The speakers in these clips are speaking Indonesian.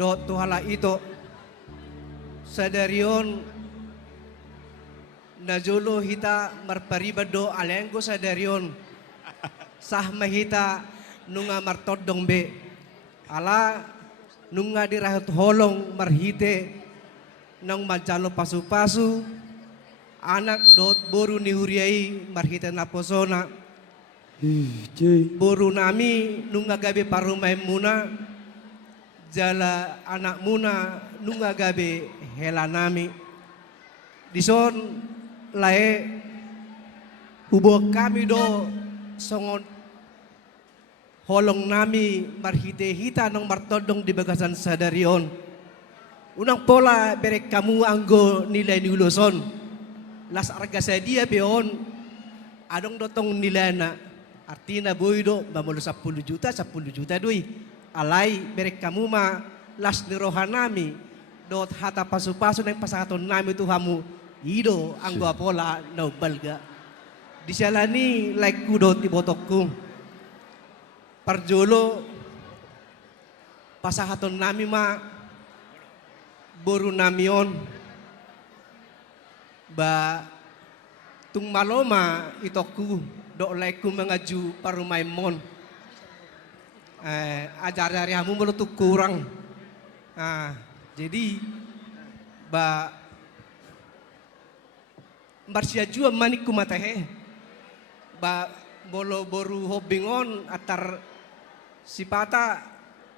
do tuhala ito sadarion najolo hita marparibado alenggo sadarion sah mahita nunga martodong be ala nunga dirahot holong marhite nang majalo pasu-pasu anak dot boru ni huriai marhite na posona boru nami nunga gabe parumai muna jala anak muna nunga gabe hela nami dison lae hubok kami do songon holong nami marhite hita nang martodong di bagasan sadarion unang pola berek kamu anggo nilai niuloson las arga sadia beon adong dotong nilai na artina boy do bamulo 10 juta dui alai berek kamu ma las nirohanami dot hata pasu-pasu nang pasaton nami tuhamu ido anggo pola no balga disalani like kudot ibotokku parjolo pasahaton nami ma boru namion ba tung maloma itoku do like mengaju parumaimon ajar dari hamu melutuk kurang jadi ba Marsia jua manik kumatahe ba bolo boru hobingon atar sipata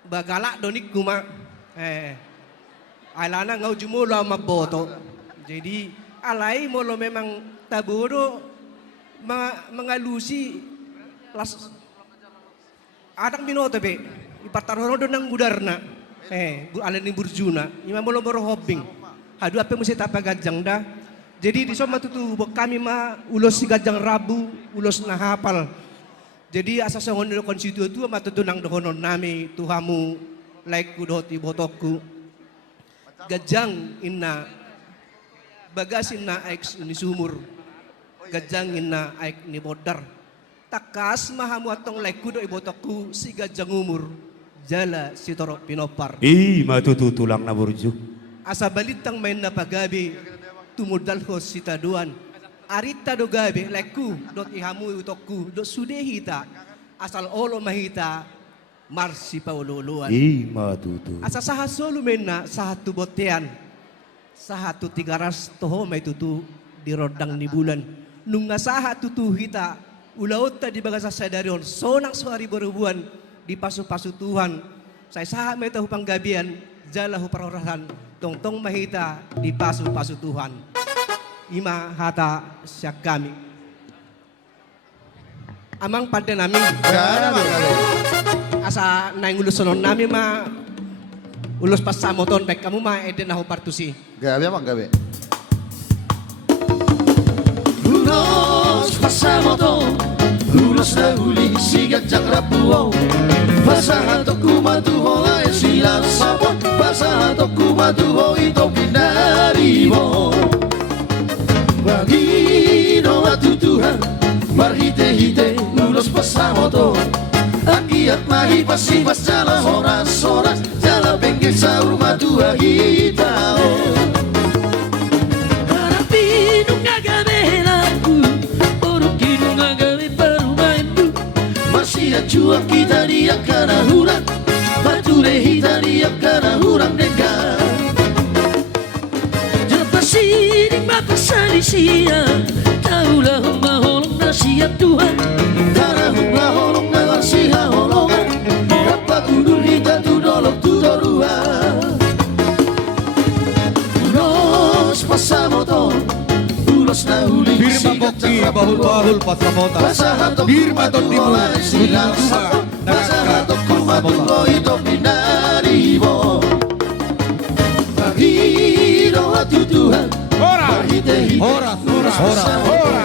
bagala donik kuma alana ngau jumulo maboto jadi alai molo memang taburo mengalusi las adang binoto be ipartarono do nang budarna alani burjuna ima molo boro hobbing hadu ape musi tapa gajang da jadi di soma tutu kami ma ulos si gajang rabu ulos na hafal jadi asa songon do konstitu tu matutu nang dohonon nami tuhamu like kudoti botokku gajang inna bagasin na aik ni sumur gajang inna aik ni bodar takas mahamu atong like kudo ibotokku si gajang umur jala si torok pinopar matutu tulang na burju asa balitang main na pagabi tumudal ho sitaduan arita do gabi leku dot ihamu utokku dot sudehita asal olo mahita marsi paululuan matutu asa saha solo menna satu botean satu 300 toho may tutu di rodang ni bulan nunga saha tutu hita ulaot ta di bagasa sadarion sonang suari berubuan di pasu-pasu Tuhan saya saha may tahu panggabian jalahu parorahan tong mahita di pasu-pasu Tuhan ima hata siak kami amang pada nami asa naing ulus sonon nami ma ulus pas samoton baik kamu ma eden aku partusi gabe amang gabe ulos pas samoton ulos na uli sigat jak rapuo pasahato kumatuho la sila sapon pasahato kumatuho ito pinarimo bagino atutuhan marhite-hite ulos pasamoto akiat mahi pasibas jala horas-horas jala bengke sa rumah tua kita harapin ngagabelaku orukinu ngagabe parumaindu masih acua kita dia kana hurang bature hita dia kana hurang dengar siring mata salisia taulah maholong nasihat Tuhan karena maholong nasihat holongan dapat kudur hita tu dolok tu dorua ulos pasamoton ulos na uli Birma bokti bahul-bahul pasamota Birma totimu silang sapon pasahatok kumatulo ito pinaribo Pagino atutuhan Ora, ora, ora, ora.